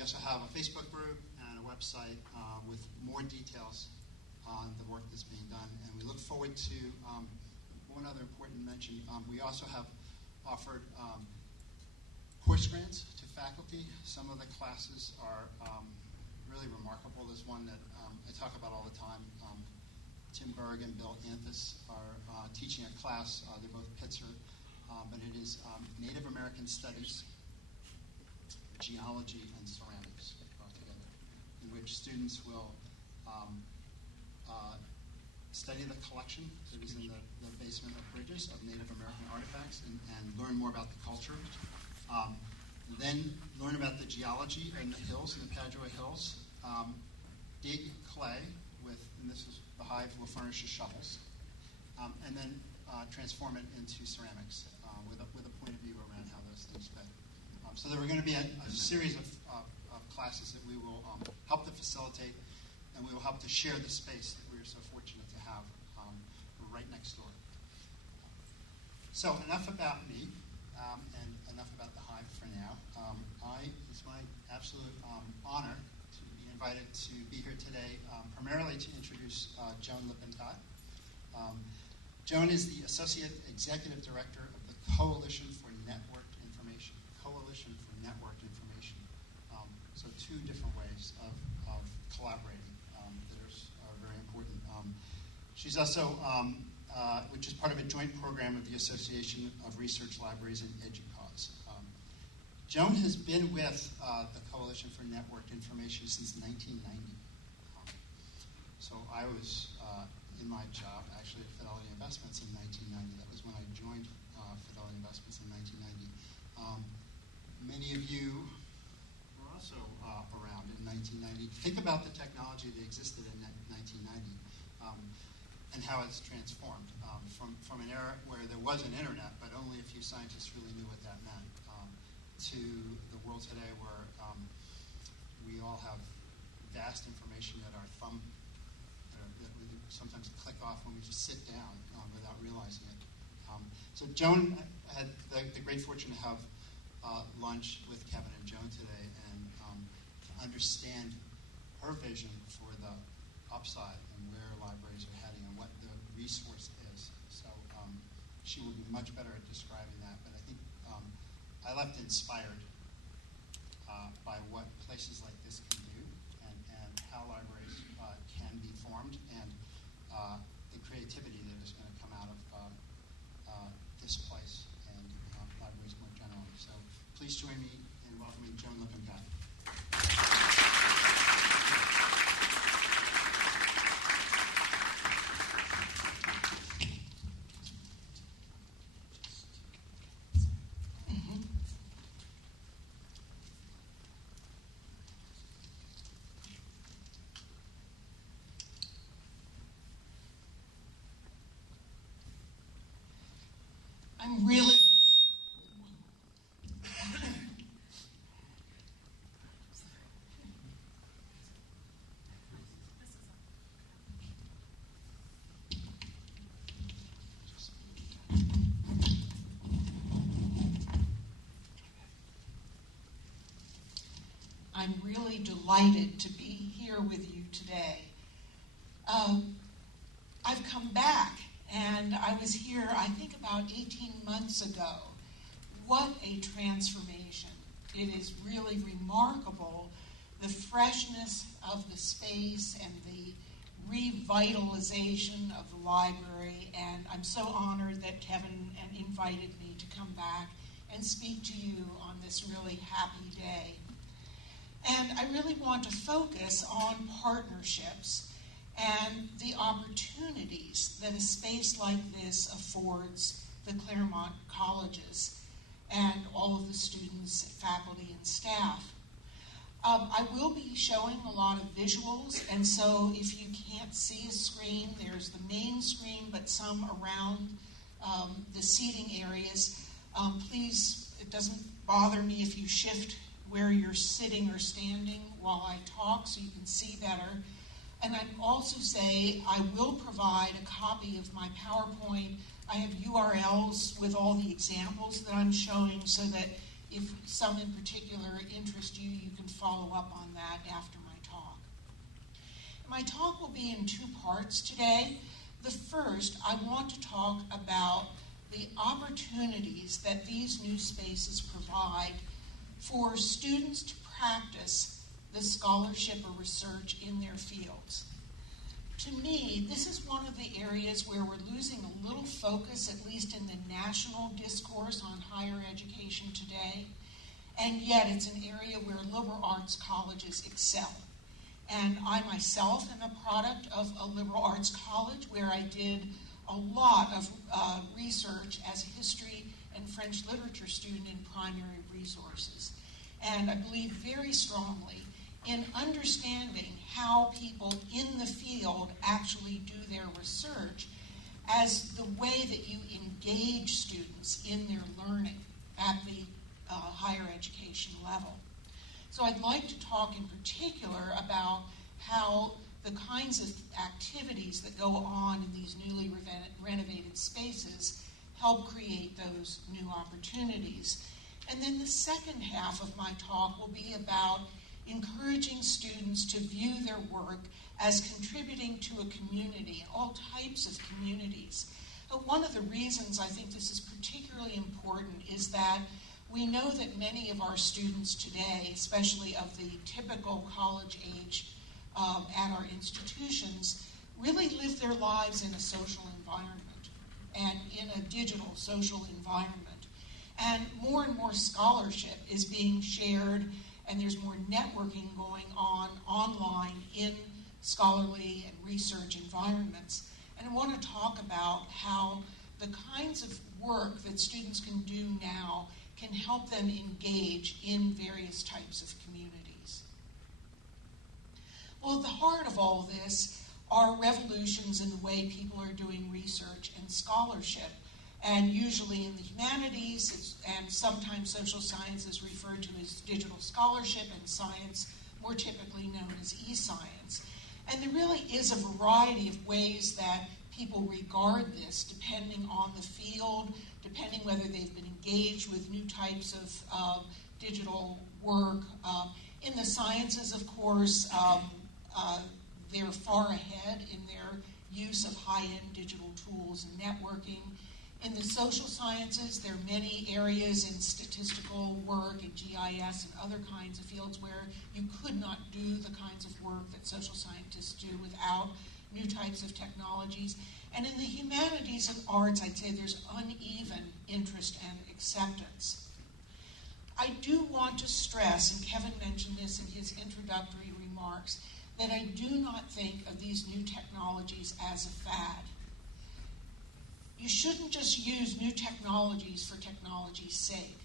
we also have a Facebook group and a website with more details on the work that's being done. And we look forward to one other important mention. We also have offered course grants to faculty. Some of the classes are really remarkable. There's one that I talk about all the time. Tim Berg and Bill Anthus are teaching a class. They're both Pitzer, but it is Native American Studies, Geology, and Ceramics brought together, in which students will study the collection that is in the basement of bridges of Native American artifacts and learn more about the culture. Then learn about the geology in the hills, in the Padua Hills. Dig clay with, and this is the hive will furnish the shovels, and then transform it into ceramics with a point of view around how those things fit. So there are going to be a series of classes that we will help to facilitate, and we will help to share the space that we're so fortunate to have right next door. So enough about me, and enough about the Hive for now. It's my absolute honor to be invited to be here today, primarily to introduce Joan Lippincott. Joan is the Associate Executive Director of the Coalition for Networked Information. Coalition for Networked Information. So two different ways of collaborating that are very important. She's also, which is part of a joint program of the Association of Research Libraries and EDUCAUSE. Joan has been with the Coalition for Networked Information since 1990. So I was in my job, actually, at Fidelity Investments in 1990. That was when I joined Fidelity Investments in 1990. Many of you were also around in 1990. Think about the technology that existed in 1990 and how it's transformed from an era where there was an internet, but only a few scientists really knew what that meant, to the world today where we all have vast information at our thumb, that we sometimes click off when we just sit down without realizing it. So Joan had the great fortune to have lunch with Kevin and Joan today and to understand her vision for the upside and where libraries are heading and what the resource is. So she will be much better at describing that, but I think I left inspired by what places like this can do and how libraries can be formed and the creativity that is going to come out of this place and libraries more generally. So please join me in welcoming Joan Lippincott. I'm really delighted to be here with you today. I've come back, and I was here, I think, about 18 months ago. What a transformation. It is really remarkable, the freshness of the space and the revitalization of the library, and I'm so honored that Kevin invited me to come back and speak to you on this really happy day. And I really want to focus on partnerships and the opportunities that a space like this affords the Claremont colleges and all of the students, faculty, and staff. I will be showing a lot of visuals, and so if you can't see a screen, there's the main screen, but some around the seating areas. Please, it doesn't bother me if you shift where you're sitting or standing while I talk so you can see better. And I'd also say I will provide a copy of my PowerPoint. I have URLs with all the examples that I'm showing so that if some in particular interest you, you can follow up on that after my talk. My talk will be in two parts today. The first, I want to talk about the opportunities that these new spaces provide for students to practice the scholarship or research in their fields. To me, this is one of the areas where we're losing a little focus, at least in the national discourse on higher education today, and yet it's an area where liberal arts colleges excel. And I myself am a product of a liberal arts college where I did a lot of research as a history and French literature student in primary resources. And I believe very strongly in understanding how people in the field actually do their research as the way that you engage students in their learning at the higher education level. So I'd like to talk in particular about how the kinds of activities that go on in these newly renovated spaces help create those new opportunities. And then the second half of my talk will be about encouraging students to view their work as contributing to a community, all types of communities. But one of the reasons I think this is particularly important is that we know that many of our students today, especially of the typical college age at our institutions, really live their lives in a social environment and in a digital social environment. And more scholarship is being shared, and there's more networking going on online in scholarly and research environments. And I want to talk about how the kinds of work that students can do now can help them engage in various types of communities. Well, at the heart of all this are revolutions in the way people are doing research and scholarship. And usually in the humanities and sometimes social science is referred to as digital scholarship, and science more typically known as e-science. And there really is a variety of ways that people regard this depending on the field, depending whether they've been engaged with new types of digital work. In the sciences, of course, they're far ahead in their use of high-end digital tools and networking. In the social sciences, there are many areas in statistical work and GIS and other kinds of fields where you could not do the kinds of work that social scientists do without new types of technologies. And in the humanities and arts, I'd say there's uneven interest and acceptance. I do want to stress, and Kevin mentioned this in his introductory remarks, that I do not think of these new technologies as a fad. You shouldn't just use new technologies for technology's sake.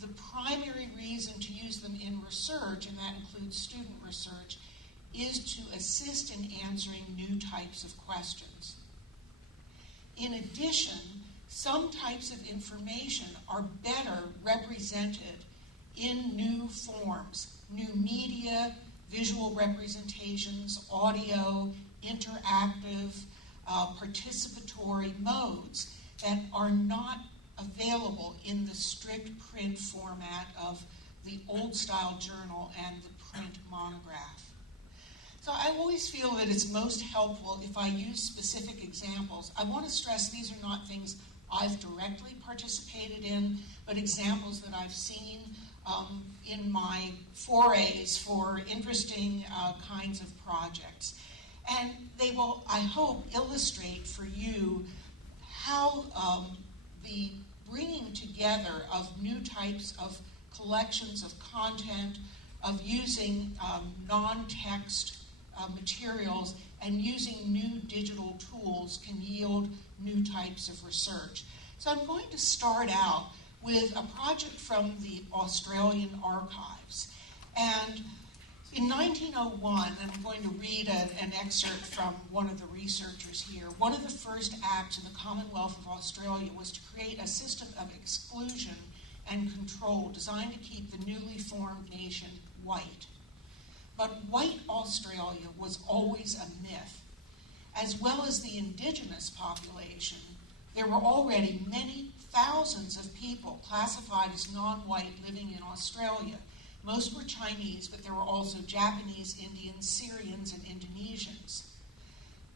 The primary reason to use them in research, and that includes student research, is to assist in answering new types of questions. In addition, some types of information are better represented in new forms, new media, visual representations, audio, interactive, participatory modes that are not available in the strict print format of the old-style journal and the print monograph. So I always feel that it's most helpful if I use specific examples. I want to stress these are not things I've directly participated in, but examples that I've seen in my forays for interesting kinds of projects. And they will, I hope, illustrate for you how the bringing together of new types of collections of content, of using non-text materials and using new digital tools can yield new types of research. So I'm going to start out with a project from the Australian archives. And in 1901, and I'm going to read an excerpt from one of the researchers here, one of the first acts in the Commonwealth of Australia was to create a system of exclusion and control designed to keep the newly formed nation white. But white Australia was always a myth. As well as the indigenous population, there were already many thousands of people classified as non-white living in Australia. Most were Chinese, but there were also Japanese, Indians, Syrians, and Indonesians.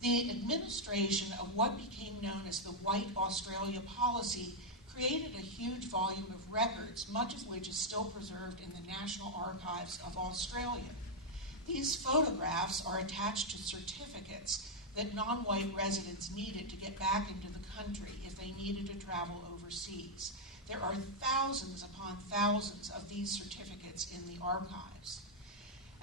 The administration of what became known as the White Australia policy created a huge volume of records, much of which is still preserved in the National Archives of Australia. These photographs are attached to certificates that non-white residents needed to get back into the country if they needed to travel overseas. There are thousands upon thousands of these certificates in the archives.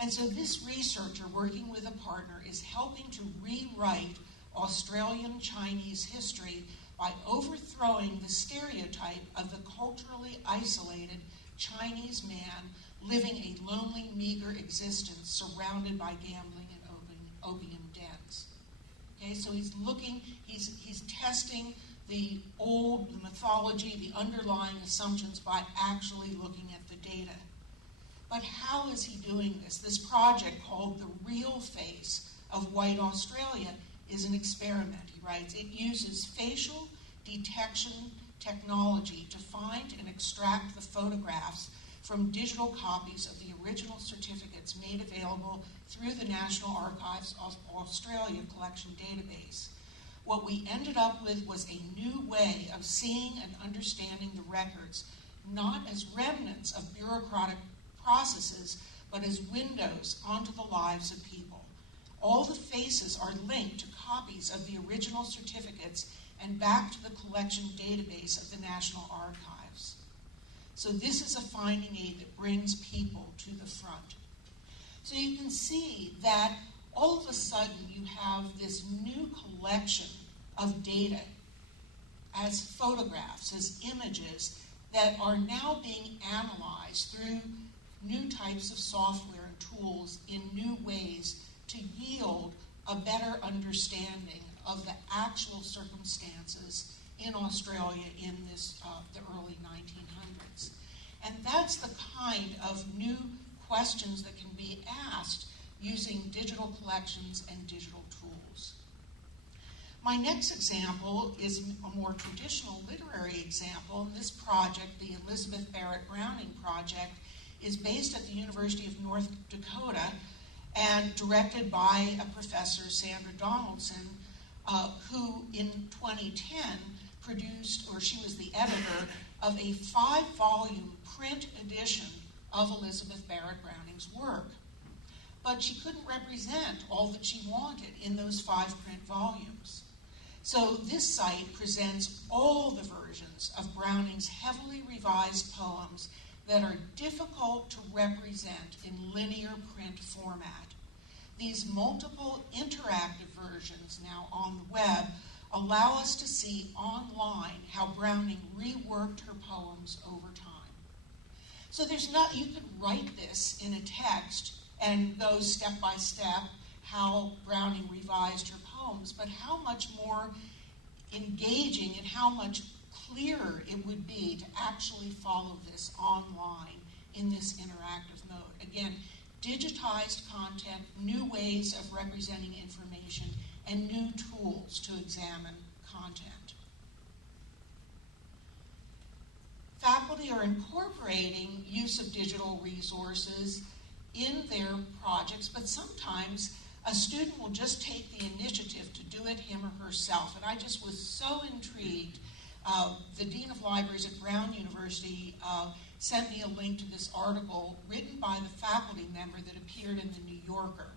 And so this researcher, working with a partner, is helping to rewrite Australian Chinese history by overthrowing the stereotype of the culturally isolated Chinese man living a lonely, meager existence surrounded by gambling and opium dens. Okay, so he's testing the mythology, the underlying assumptions by actually looking at the data. But how is he doing this? This project called The Real Face of White Australia is an experiment, he writes. It uses facial detection technology to find and extract the photographs from digital copies of the original certificates made available through the National Archives of Australia collection database. What we ended up with was a new way of seeing and understanding the records, not as remnants of bureaucratic processes, but as windows onto the lives of people. All the faces are linked to copies of the original certificates and back to the collection database of the National Archives. So this is a finding aid that brings people to the front. So you can see that all of a sudden you have this new collection of data as photographs, as images that are now being analyzed through new types of software and tools in new ways to yield a better understanding of the actual circumstances in Australia in the early 1900s. And that's the kind of new questions that can be asked using digital collections and digital tools. My next example is a more traditional literary example. And this project, the Elizabeth Barrett Browning Project, is based at the University of North Dakota and directed by a professor, Sandra Donaldson, who in 2010 she was the editor of a 5-volume print edition of Elizabeth Barrett Browning's work. But she couldn't represent all that she wanted in those 5 print volumes. So this site presents all the versions of Browning's heavily revised poems that are difficult to represent in linear print format. These multiple interactive versions now on the web allow us to see online how Browning reworked her poems over time. So you could write this in a text and go step by step how Browning revised her poems, but how much more engaging and how much clearer it would be to actually follow this online in this interactive mode. Again, digitized content, new ways of representing information, and new tools to examine content. Faculty are incorporating use of digital resources in their projects, but sometimes a student will just take the initiative to do it him or herself. And I just was so intrigued. The Dean of Libraries at Brown University sent me a link to this article written by the faculty member that appeared in the New Yorker.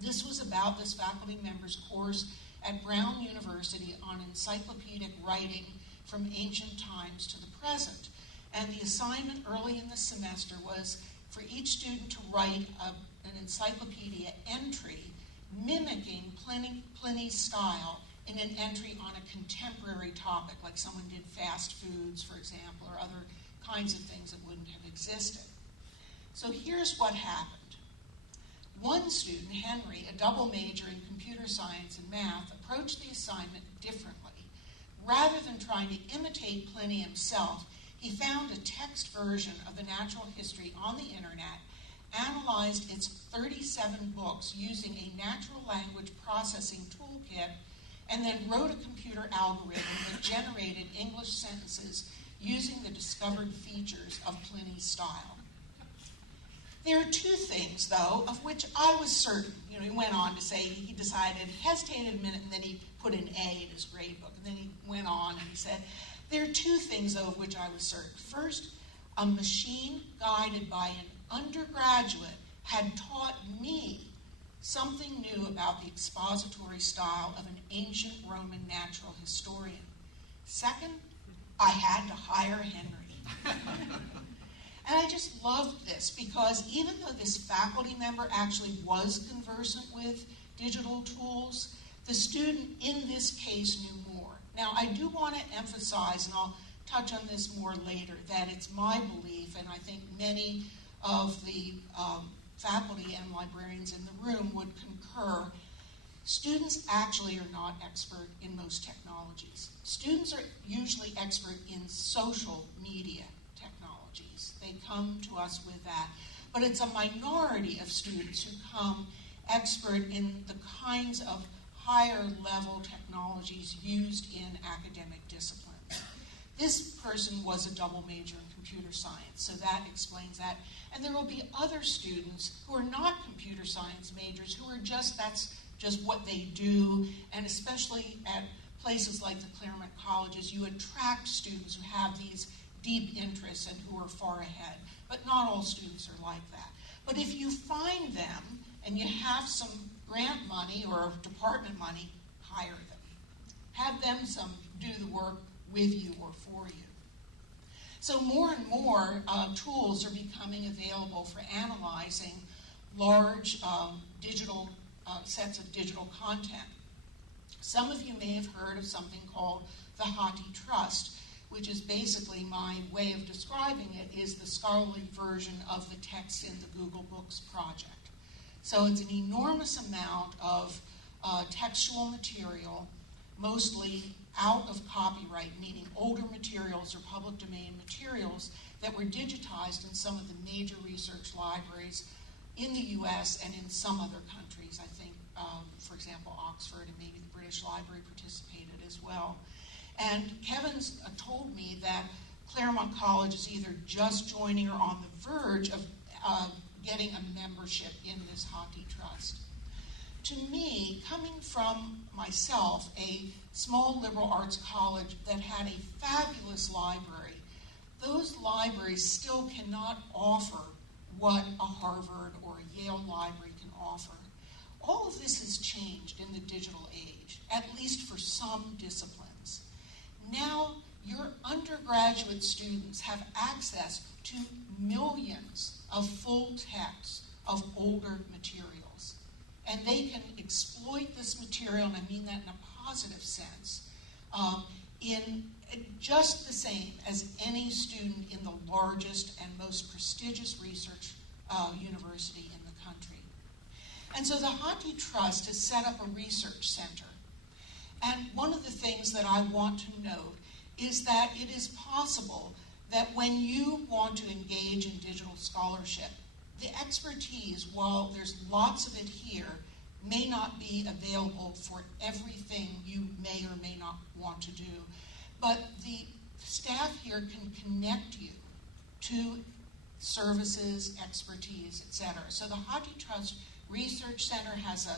This was about this faculty member's course at Brown University on encyclopedic writing from ancient times to the present. And the assignment early in the semester was for each student to write an encyclopedia entry mimicking Pliny's style in an entry on a contemporary topic, like someone did fast foods, for example, or other kinds of things that wouldn't have existed. So here's what happened. One student, Henry, a double major in computer science and math, approached the assignment differently. Rather than trying to imitate Pliny himself, he found a text version of the natural history on the internet, analyzed its 37 books using a natural language processing toolkit, and then wrote a computer algorithm that generated English sentences using the discovered features of Pliny's style. There are two things, though, of which I was certain. He went on to say he hesitated a minute, and then he put an A in his grade book. And then he went on and he said, there are two things, though, of which I was certain. First, a machine guided by an undergraduate had taught me something new about the expository style of an ancient Roman natural historian. Second, I had to hire Henry. And I just loved this because even though this faculty member actually was conversant with digital tools, the student in this case knew more. Now, I do want to emphasize, and I'll touch on this more later, that it's my belief, and I think many of the faculty and librarians in the room would concur, students actually are not expert in most technologies. Students are usually expert in social media technologies. They come to us with that. But it's a minority of students who come expert in the kinds of higher level technologies used in academic disciplines. This person was a double major in computer science, so that explains that. And there will be other students who are not computer science majors who are that's just what they do, and especially at places like the Claremont colleges, you attract students who have these deep interests and who are far ahead. But not all students are like that. But if you find them and you have some grant money or department money, hire them. Have them do the work with you or for you. So more and more tools are becoming available for analyzing large digital sets of digital content. Some of you may have heard of something called the HathiTrust, which is basically my way of describing it, is the scholarly version of the text in the Google Books project. So it's an enormous amount of textual material, mostly out of copyright, meaning older materials or public domain materials that were digitized in some of the major research libraries in the US and in some other countries. I think, for example, Oxford and maybe the British Library participated as well. And Kevin's told me that Claremont College is either just joining or on the verge of getting a membership in this HathiTrust. To me, coming from myself, a small liberal arts college that had a fabulous library, those libraries still cannot offer what a Harvard or a Yale library can offer. All of this has changed in the digital age, at least for some disciplines. Now, your undergraduate students have access to millions of full text of older materials. And they can exploit this material, and I mean that in a positive sense, in just the same as any student in the largest and most prestigious research university in the country. And so the HathiTrust has set up a research center. And one of the things that I want to note is that it is possible that when you want to engage in digital scholarship, the expertise, while there's lots of it here, may not be available for everything you may or may not want to do. But the staff here can connect you to services, expertise, etc. So the HathiTrust Research Center has a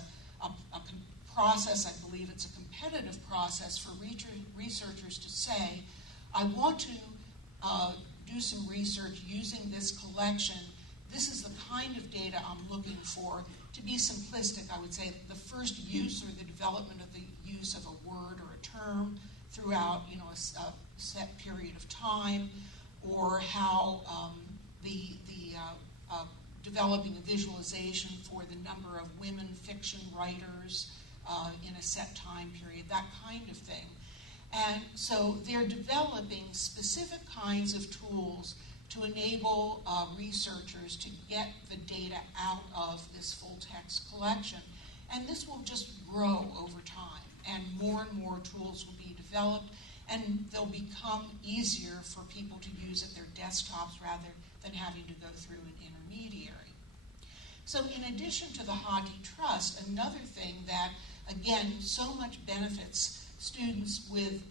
process, I believe it's a competitive process for researchers to say, I want to do some research using this collection. This is the kind of data I'm looking for. To be simplistic, I would say the first use or the development of the use of a word or a term throughout a set period of time, or how developing a visualization for the number of women fiction writers in a set time period, that kind of thing. And so they're developing specific kinds of tools to enable researchers to get the data out of this full text collection. And this will just grow over time, and more tools will be developed, and they'll become easier for people to use at their desktops rather than having to go through an intermediary. So in addition to the HathiTrust, another thing that Again, so much benefits students with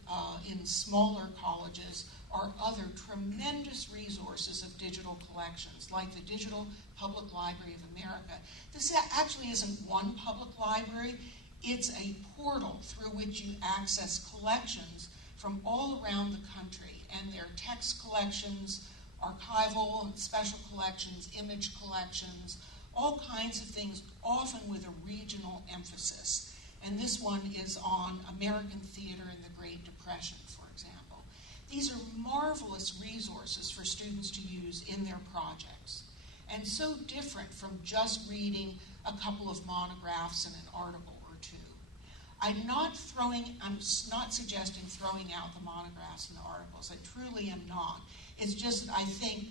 in smaller colleges or other tremendous resources of digital collections, like the Digital Public Library of America. This actually isn't one public library. It's a portal through which you access collections from all around the country, and their text collections, archival and special collections, image collections, all kinds of things, often with a regional emphasis. And this one is on American theater in the Great Depression, for example. These are marvelous resources for students to use in their projects, and so different from just reading a couple of monographs and an article or two. I'm not suggesting throwing out the monographs and the articles. I truly am not. It's just, I think,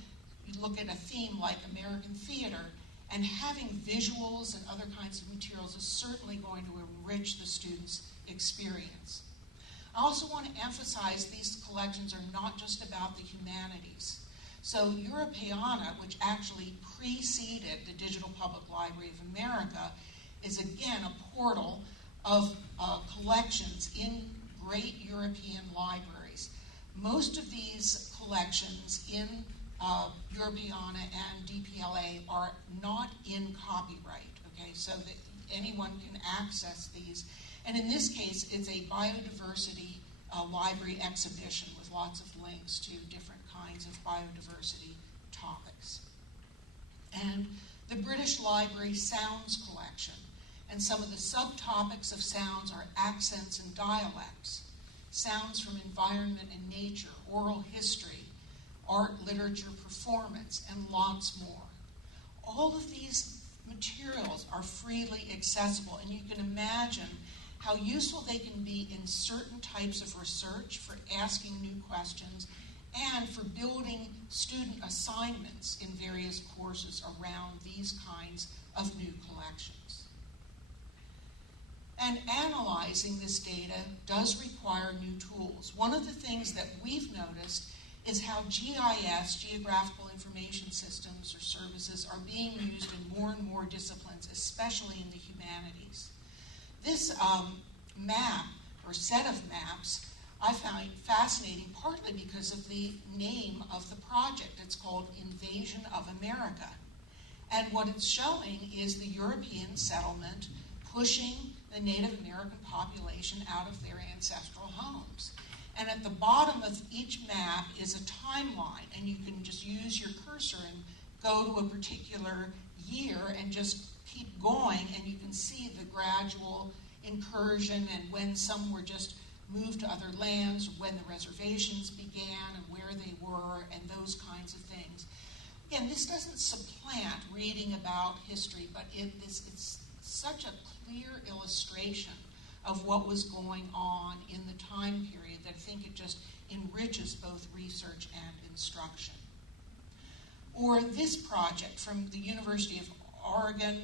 you look at a theme like American theater, and having visuals and other kinds of materials is certainly going to enrich the student's experience. I also want to emphasize these collections are not just about the humanities. So Europeana, which actually preceded the Digital Public Library of America, is again a portal of collections in great European libraries. Most of these collections in Europeana and DPLA are not in copyright, okay, so that anyone can access these. And in this case, it's a biodiversity library exhibition with lots of links to different kinds of biodiversity topics. And the British Library Sounds Collection. And some of the subtopics of sounds are accents and dialects, sounds from environment and nature, oral history, art, literature, performance, and lots more. All of these materials are freely accessible, and you can imagine how useful they can be in certain types of research for asking new questions and for building student assignments in various courses around these kinds of new collections. And analyzing this data does require new tools. One of the things that we've noticed is how GIS, Geographical Information Systems or Services, are being used in more and more disciplines, especially in the humanities. This map, or set of maps, I find fascinating, partly because of the name of the project. It's called Invasion of America. And what it's showing is the European settlement pushing the Native American population out of their ancestral homes. And at the bottom of each map is a timeline, and you can just use your cursor and go to a particular year and just keep going, and you can see the gradual incursion and when some were just moved to other lands, when the reservations began and where they were, and those kinds of things. Again, this doesn't supplant reading about history, but it's such a clear illustration of what was going on in the time period that I think it just enriches both research and instruction. Or this project from the University of Oregon,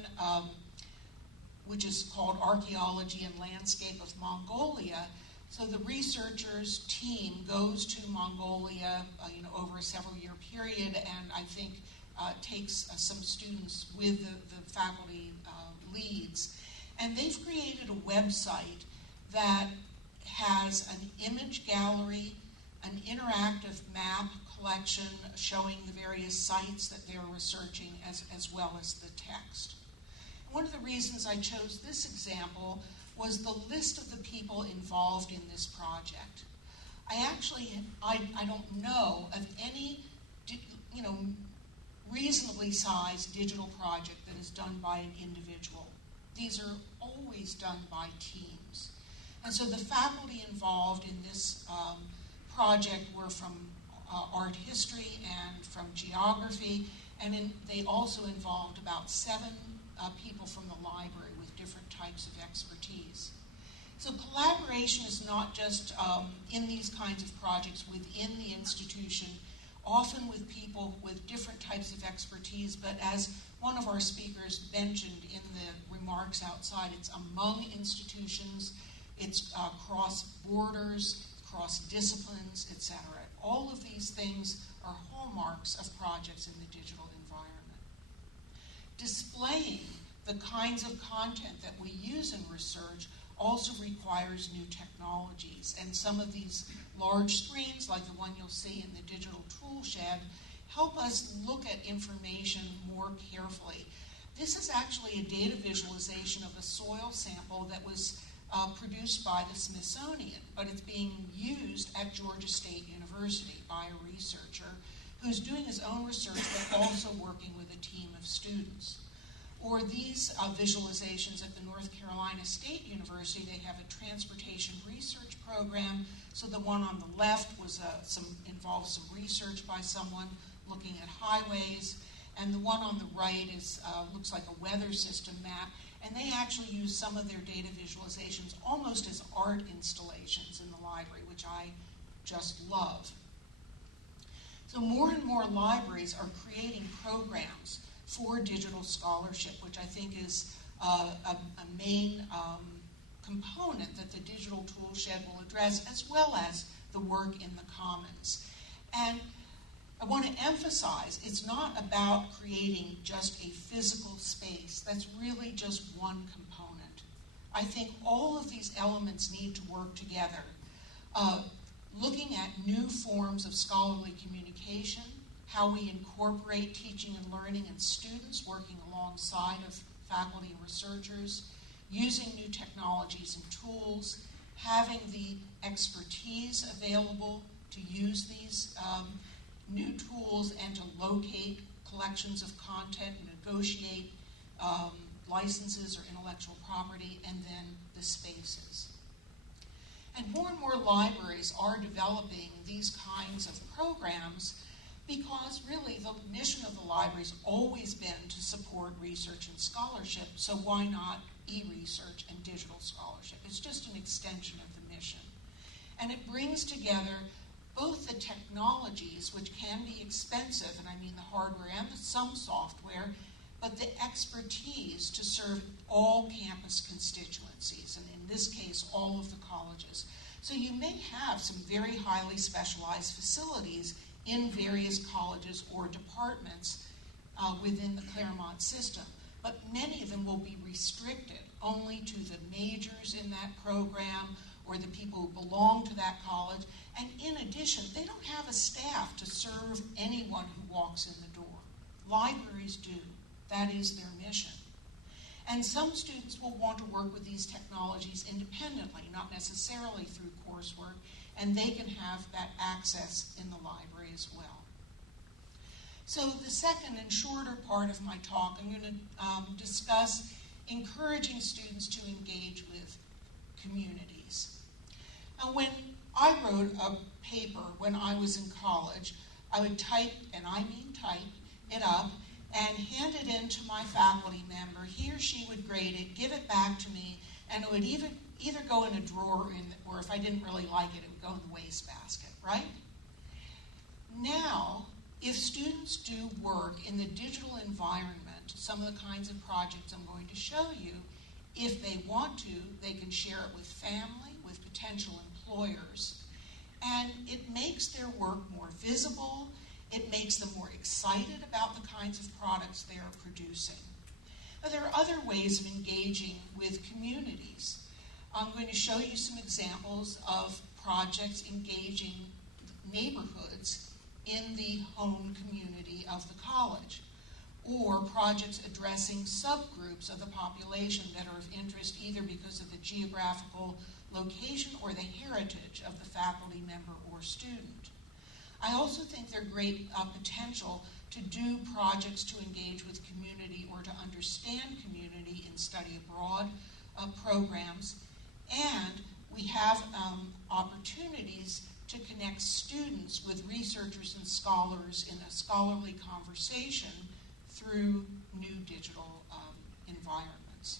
which is called Archaeology and Landscape of Mongolia. So the researchers team goes to Mongolia over a several year period, and I think takes some students with the faculty leads. And they've created a website that has an image gallery, an interactive map collection showing the various sites that they're researching, as well as the text. One of the reasons I chose this example was the list of the people involved in this project. I don't know of any, reasonably sized digital project that is done by an individual. These are always done by teams. And so the faculty involved in this project were from art history and from geography, and they also involved about 7 people from the library with different types of expertise. So collaboration is not just in these kinds of projects within the institution, often with people with different types of expertise, but as one of our speakers mentioned in the remarks outside, it's among institutions, it's cross borders, cross disciplines, etc. All of these things are hallmarks of projects in the digital environment. Displaying the kinds of content that we use in research also requires new technologies. And some of these large screens, like the one you'll see in the digital Toolshed, help us look at information more carefully. This is actually a data visualization of a soil sample that was produced by the Smithsonian, but it's being used at Georgia State University by a researcher who's doing his own research but also working with a team of students. Or these visualizations at the North Carolina State University. They have a transportation research program. So the one on the left was involves some research by someone looking at highways, and the one on the right looks like a weather system map. And they actually use some of their data visualizations almost as art installations in the library, which I just love. So more and more libraries are creating programs for digital scholarship, which I think is a main component that the digital Toolshed will address, as well as the work in the Commons. And I want to emphasize, it's not about creating just a physical space. That's really just one component. I think all of these elements need to work together. Looking at new forms of scholarly communication, how we incorporate teaching and learning and students working alongside of faculty and researchers, using new technologies and tools, having the expertise available to use these new tools and to locate collections of content, negotiate licenses or intellectual property, and then the spaces. And more libraries are developing these kinds of programs because really the mission of the library has always been to support research and scholarship, so why not e-research and digital scholarship? It's just an extension of the mission. And it brings together both the technologies, which can be expensive, and I mean the hardware and some software, but the expertise to serve all campus constituencies, and in this case, all of the colleges. So you may have some very highly specialized facilities in various colleges or departments within the Claremont system, but many of them will be restricted only to the majors in that program or the people who belong to that college. And in addition, they don't have a staff to serve anyone who walks in the door. Libraries do. That is their mission. And some students will want to work with these technologies independently, not necessarily through coursework, and they can have that access in the library as well. So the second and shorter part of my talk, I'm going to discuss encouraging students to engage with communities. Now, when I wrote a paper when I was in college, I would type, and I mean type, it up, and hand it in to my faculty member. He or she would grade it, give it back to me, and it would either go in a drawer, or if I didn't really like it, it would go in the wastebasket, right? Now, if students do work in the digital environment, some of the kinds of projects I'm going to show you, if they want to, they can share it with family, with potential employers, and it makes their work more visible. It makes them more excited about the kinds of products they are producing. But there are other ways of engaging with communities. I'm going to show you some examples of projects engaging neighborhoods in the home community of the college, or projects addressing subgroups of the population that are of interest either because of the geographical location or the heritage of the faculty member or student. I also think there are great potential to do projects to engage with community or to understand community in study abroad programs. And we have opportunities to connect students with researchers and scholars in a scholarly conversation through new digital environments.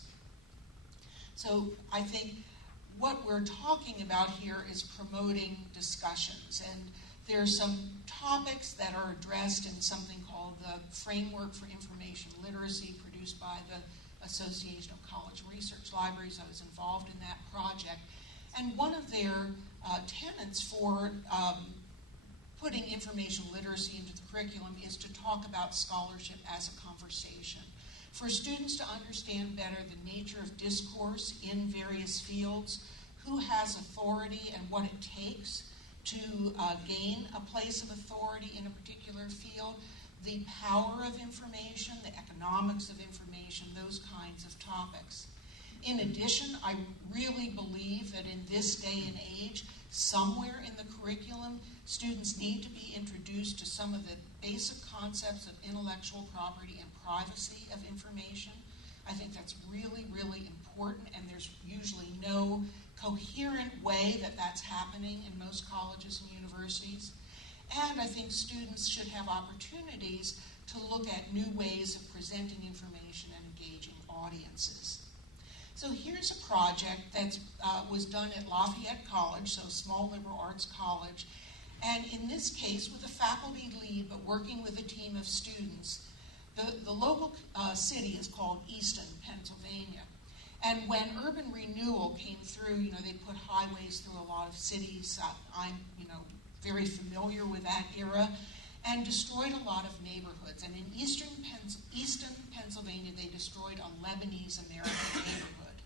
So I think what we're talking about here is promoting discussions, and there are some topics that are addressed in something called the Framework for Information Literacy, produced by the Association of College Research Libraries. I was involved in that project. And one of their tenets for putting information literacy into the curriculum is to talk about scholarship as a conversation. for students to understand better the nature of discourse in various fields, who has authority and what it takes to gain a place of authority in a particular field, the power of information, the economics of information, those kinds of topics. In addition, I really believe that in this day and age, somewhere in the curriculum, students need to be introduced to some of the basic concepts of intellectual property and privacy of information. I think that's really, really important, and there's usually no coherent way that that's happening in most colleges and universities. And I think students should have opportunities to look at new ways of presenting information and engaging audiences. So here's a project that was done at Lafayette College, so a small liberal arts college, and in this case with a faculty lead but working with a team of students. The local city is called Easton, Pennsylvania. And when urban renewal came through, they put highways through a lot of cities. I'm, very familiar with that era, and destroyed a lot of neighborhoods. And in Easton, Pennsylvania, they destroyed a Lebanese American neighborhood.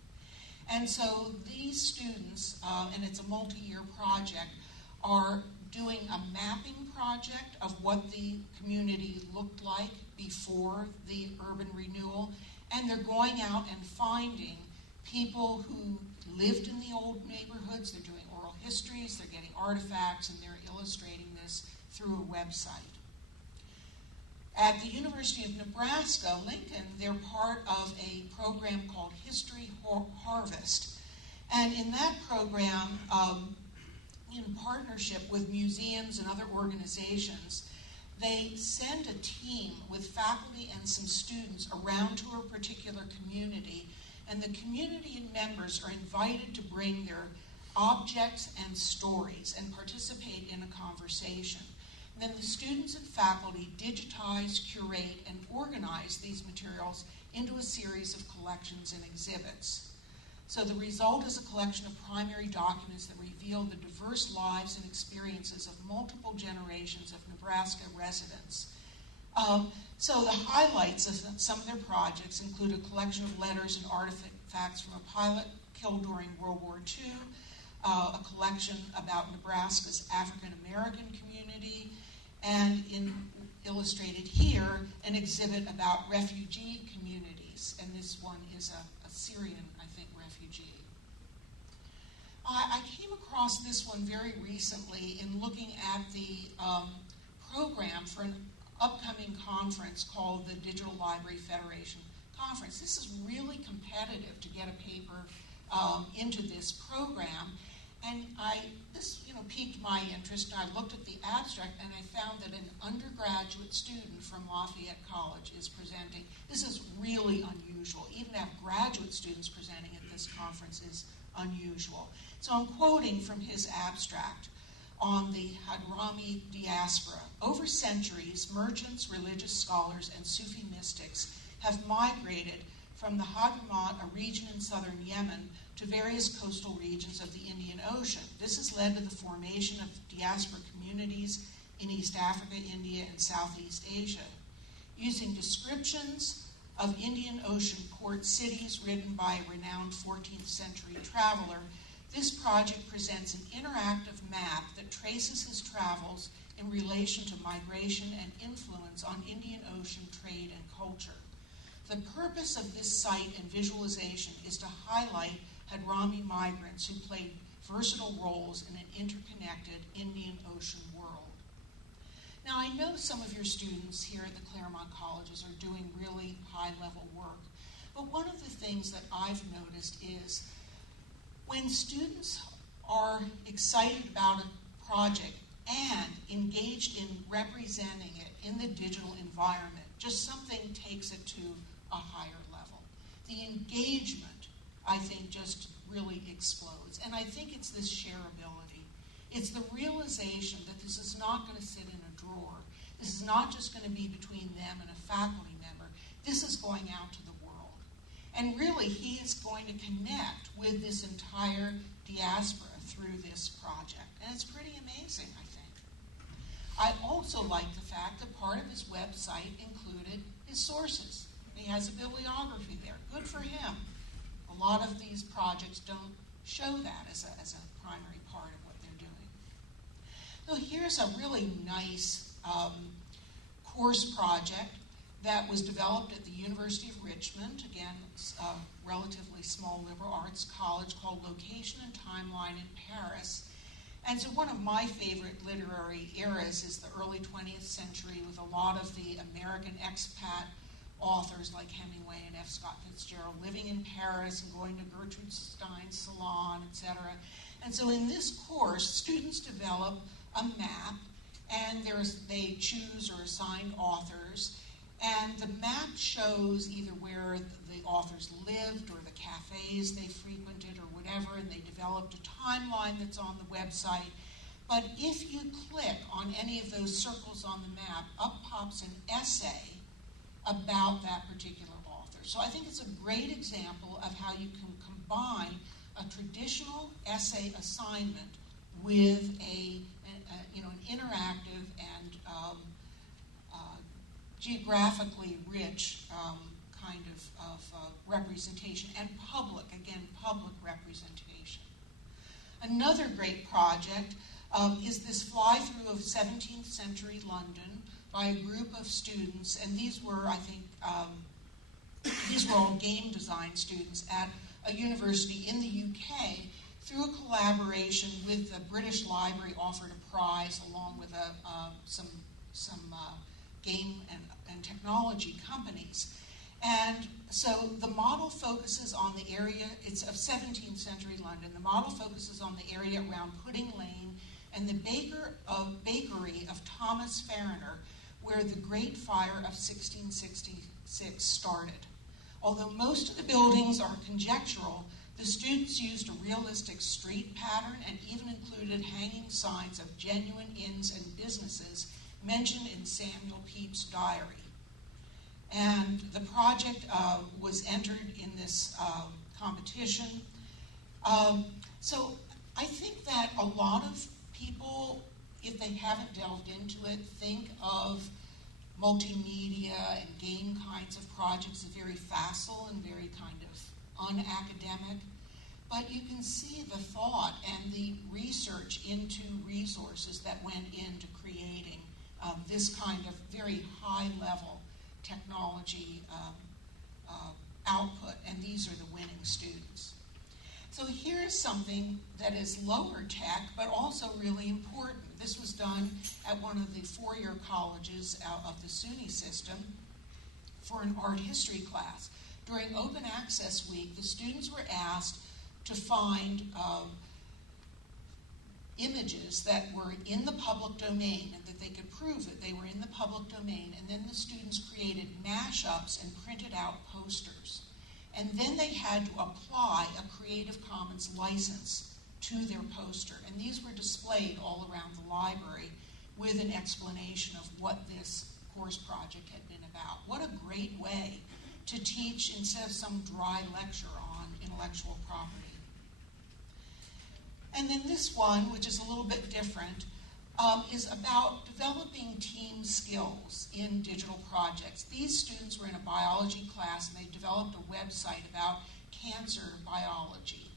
And so these students, and it's a multi-year project, are doing a mapping project of what the community looked like before the urban renewal, and they're going out and finding people who lived in the old neighborhoods. They're doing oral histories, they're getting artifacts, and they're illustrating this through a website. At the University of Nebraska, Lincoln, they're part of a program called History Harvest. And in that program, in partnership with museums and other organizations, they send a team with faculty and some students around to a particular community, and the community members are invited to bring their objects and stories and participate in a conversation. And then the students and faculty digitize, curate, and organize these materials into a series of collections and exhibits. So the result is a collection of primary documents that reveal the diverse lives and experiences of multiple generations of Nebraska residents. So the highlights of some of their projects include a collection of letters and artifacts from a pilot killed during World War II, a collection about Nebraska's African American community, and illustrated here, an exhibit about refugee communities, and this one is a Syrian, I think, refugee. I came across this one very recently in looking at the program for an upcoming conference called the Digital Library Federation Conference. This is really competitive to get a paper into this program, and this piqued my interest, and I looked at the abstract, and I found that an undergraduate student from Lafayette College is presenting. This is really unusual. Even to have graduate students presenting at this conference is unusual. So I'm quoting from his abstract on the Hadrami diaspora. Over centuries, merchants, religious scholars, and Sufi mystics have migrated from the Hadramaut, a region in southern Yemen, to various coastal regions of the Indian Ocean. This has led to the formation of diaspora communities in East Africa, India, and Southeast Asia. Using descriptions of Indian Ocean port cities written by a renowned 14th century traveler, this project presents an interactive map that traces his travels in relation to migration and influence on Indian Ocean trade and culture. The purpose of this site and visualization is to highlight Hadrami migrants who played versatile roles in an interconnected Indian Ocean world. Now, I know some of your students here at the Claremont colleges are doing really high-level work, but one of the things that I've noticed is when students are excited about a project and engaged in representing it in the digital environment, just something takes it to a higher level. The engagement, I think, just really explodes. And I think it's this shareability. It's the realization that this is not going to sit in a drawer. This is not just going to be between them and a faculty member. This is going out to the world. And really, he is going to connect with this entire diaspora through this project. And it's pretty amazing, I think. I also like the fact that part of his website included his sources. He has a bibliography there. Good for him. A lot of these projects don't show that as a primary part of what they're doing. So here's a really nice course project that was developed at the University of Richmond. Again, it's a relatively small liberal arts college called Location and Timeline in Paris. And so one of my favorite literary eras is the early 20th century, with a lot of the American expat authors like Hemingway and F. Scott Fitzgerald living in Paris and going to Gertrude Stein's salon, etc. And so in this course, students develop a map, and they choose or assign authors, and the map shows either where the authors lived or the cafes they frequented or whatever, and they developed a timeline that's on the website. But if you click on any of those circles on the map, up pops an essay about that particular author. So I think it's a great example of how you can combine a traditional essay assignment with an interactive and geographically rich kind of representation, and public representation. Another great project is this fly-through of 17th century London by a group of students, and these were, I think, these were all game design students at a university in the UK. Through a collaboration with the British Library, offered a prize along with some game and technology companies. And so the model focuses on the area, it's of 17th century London. The model focuses on the area around Pudding Lane and the bakery of Thomas Fariner, where the Great Fire of 1666 started. Although most of the buildings are conjectural, the students used a realistic street pattern and even included hanging signs of genuine inns and businesses mentioned in Samuel Pepys' diary. And the project was entered in this competition. So I think that a lot of people, if they haven't delved into it, think of multimedia and game kinds of projects as very facile and very kind of unacademic. But you can see the thought and the research into resources that went into creating this kind of very high-level technology output, and these are the winning students. So here's something that is lower tech, but also really important. This was done at one of the four-year colleges of the SUNY system for an art history class. During Open Access Week, the students were asked to find images that were in the public domain and that they could prove that they were in the public domain, and then the students created mashups and printed out posters. And then they had to apply a Creative Commons license to their poster, and these were displayed all around the library with an explanation of what this course project had been about. What a great way to teach instead of some dry lecture on intellectual property. And then this one, which is a little bit different, is about developing team skills in digital projects. These students were in a biology class, and they developed a website about cancer biology.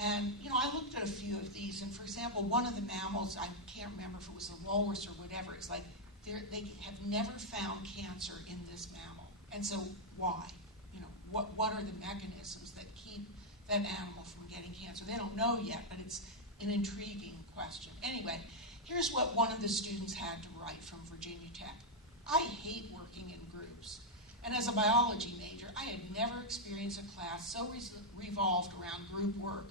And, I looked at a few of these, and for example, one of the mammals, I can't remember if it was a walrus or whatever, it's like they have never found cancer in this mammal. And so why? What are the mechanisms that keep that animal from getting cancer? They don't know yet, but it's an intriguing question. Anyway, here's what one of the students had to write from Virginia Tech. I hate working in groups. And as a biology major, I had never experienced a class so revolved around group work,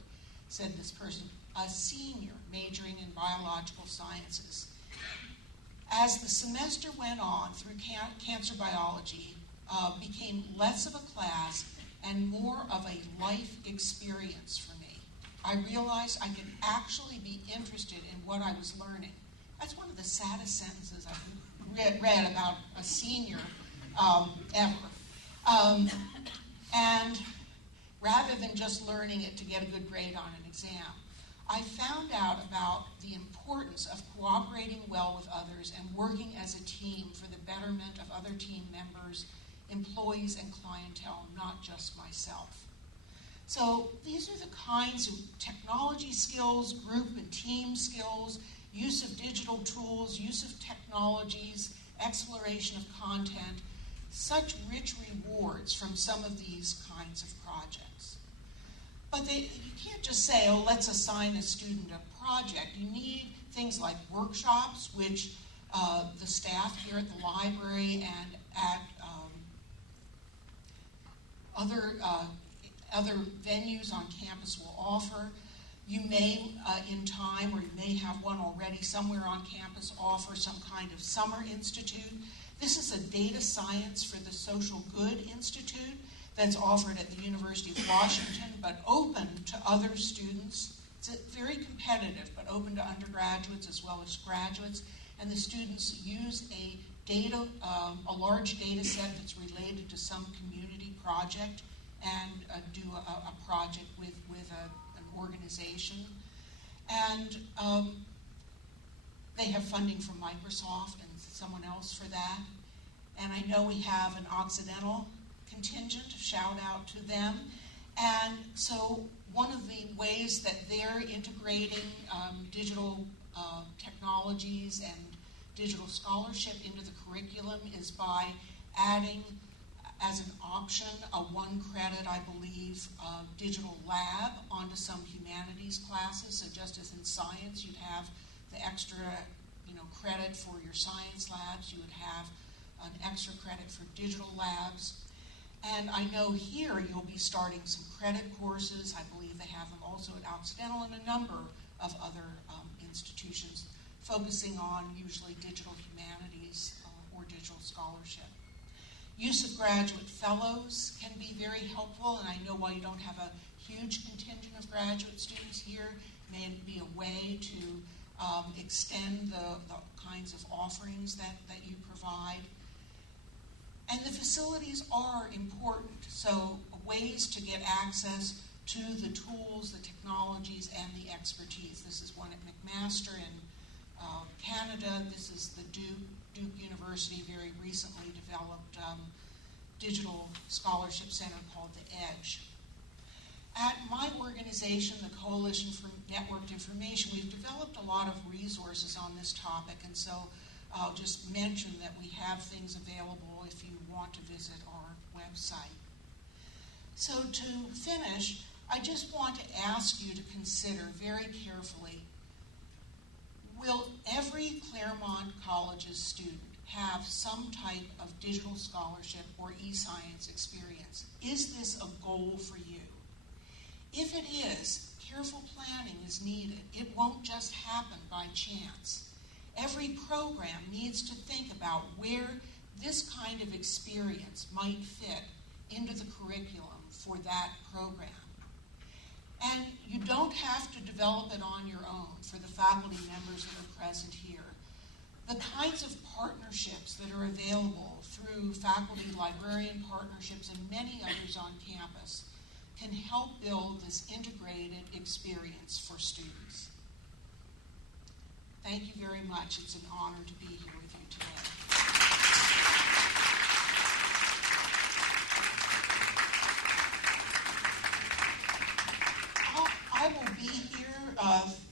said this person, a senior majoring in biological sciences. As the semester went on through cancer biology, became less of a class and more of a life experience for me. I realized I could actually be interested in what I was learning. That's one of the saddest sentences I've read about a senior ever. And rather than just learning it to get a good grade on an exam, I found out about the importance of cooperating well with others and working as a team for the betterment of other team members employees and clientele, not just myself. So these are the kinds of technology skills, group and team skills, use of digital tools, use of technologies, exploration of content, such rich rewards from some of these kinds of projects. But you can't just say, oh, let's assign a student a project. You need things like workshops, which the staff here at the library and at other venues on campus will offer. You may, in time, or you may have one already somewhere on campus, offer some kind of summer institute. This is a data science for the Social Good Institute that's offered at the University of Washington, but open to other students. It's very competitive, but open to undergraduates as well as graduates. And the students use a large data set that's related to some community project and do a project with an organization. And they have funding from Microsoft and someone else for that. And I know we have an Occidental contingent, shout out to them. And so one of the ways that they're integrating digital technologies and digital scholarship into the curriculum is by adding as an option a 1 credit, I believe, digital lab onto some humanities classes. So just as in science you'd have the extra credit for your science labs, you would have an extra credit for digital labs. And I know here you'll be starting some credit courses. I believe they have them also at Occidental and a number of other institutions focusing on usually digital humanities or digital scholarship. Use of graduate fellows can be very helpful, and I know while you don't have a huge contingent of graduate students here, may be a way to extend the kinds of offerings that you provide. And the facilities are important, so ways to get access to the tools, the technologies, and the expertise. This is one at McMaster in Canada. This is the Duke University very recently developed digital scholarship center called the EDGE. At my organization, the Coalition for Networked Information, we've developed a lot of resources on this topic, and so I'll just mention that we have things available if you want to visit our website. So to finish, I just want to ask you to consider very carefully, will every Claremont College's student have some type of digital scholarship or e-science experience? Is this a goal for you? If it is, careful planning is needed. It won't just happen by chance. Every program needs to think about where this kind of experience might fit into the curriculum for that program. And you don't have to develop it on your own for the faculty members that are present here. The kinds of partnerships that are available through faculty librarian partnerships and many others on campus can help build this integrated experience for students. Thank you very much. It's an honor to be here with you today. I will be here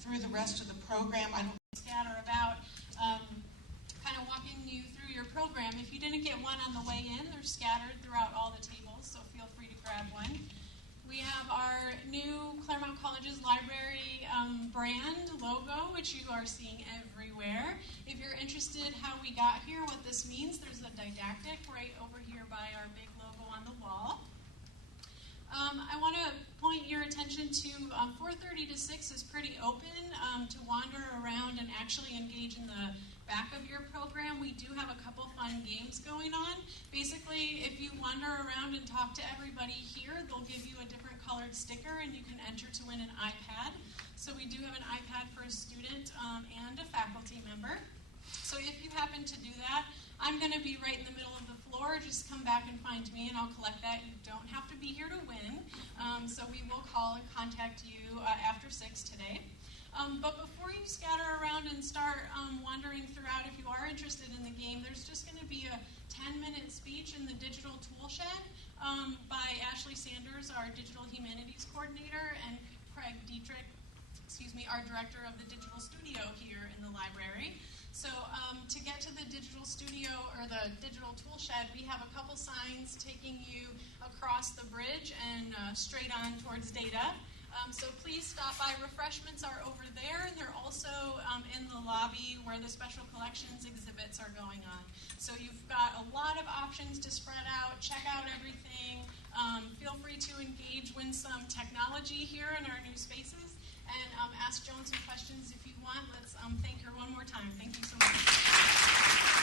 through the rest of the program. I don't scatter about kind of walking you through your program. If you didn't get one on the way in, they're scattered throughout all the tables, so feel free to grab one. We have our new Claremont College's library brand logo, which you are seeing everywhere. If you're interested how we got here, what this means, there's a didactic right over here by our big logo on the wall. I want to point your attention to 4:30 to 6 is pretty open to wander around and actually engage in the back of your program. We do have a couple fun games going on. Basically, if you wander around and talk to everybody here, they'll give you a different colored sticker and you can enter to win an iPad. So we do have an iPad for a student and a faculty member. So if you happen to do that, I'm going to be right in the middle of the floor. Just come back and find me and I'll collect that. You don't have to be here to win. So we will call and contact you after 6 today. But before you scatter around and start wandering throughout, if you are interested in the game, there's just going to be a 10-minute speech in the digital Toolshed by Ashley Sanders, our digital humanities coordinator, and Craig Dietrich, our director of the digital studio here in the library. So to get to the digital studio or the digital Toolshed, we have a couple signs taking you across the bridge and straight on towards data. So please stop by. Refreshments are over there, and they're also in the lobby where the special collections exhibits are going on. So you've got a lot of options to spread out, check out everything. Feel free to engage with some technology here in our new spaces, and ask Joan some questions if you want. Let's thank her one more time. Thank you so much.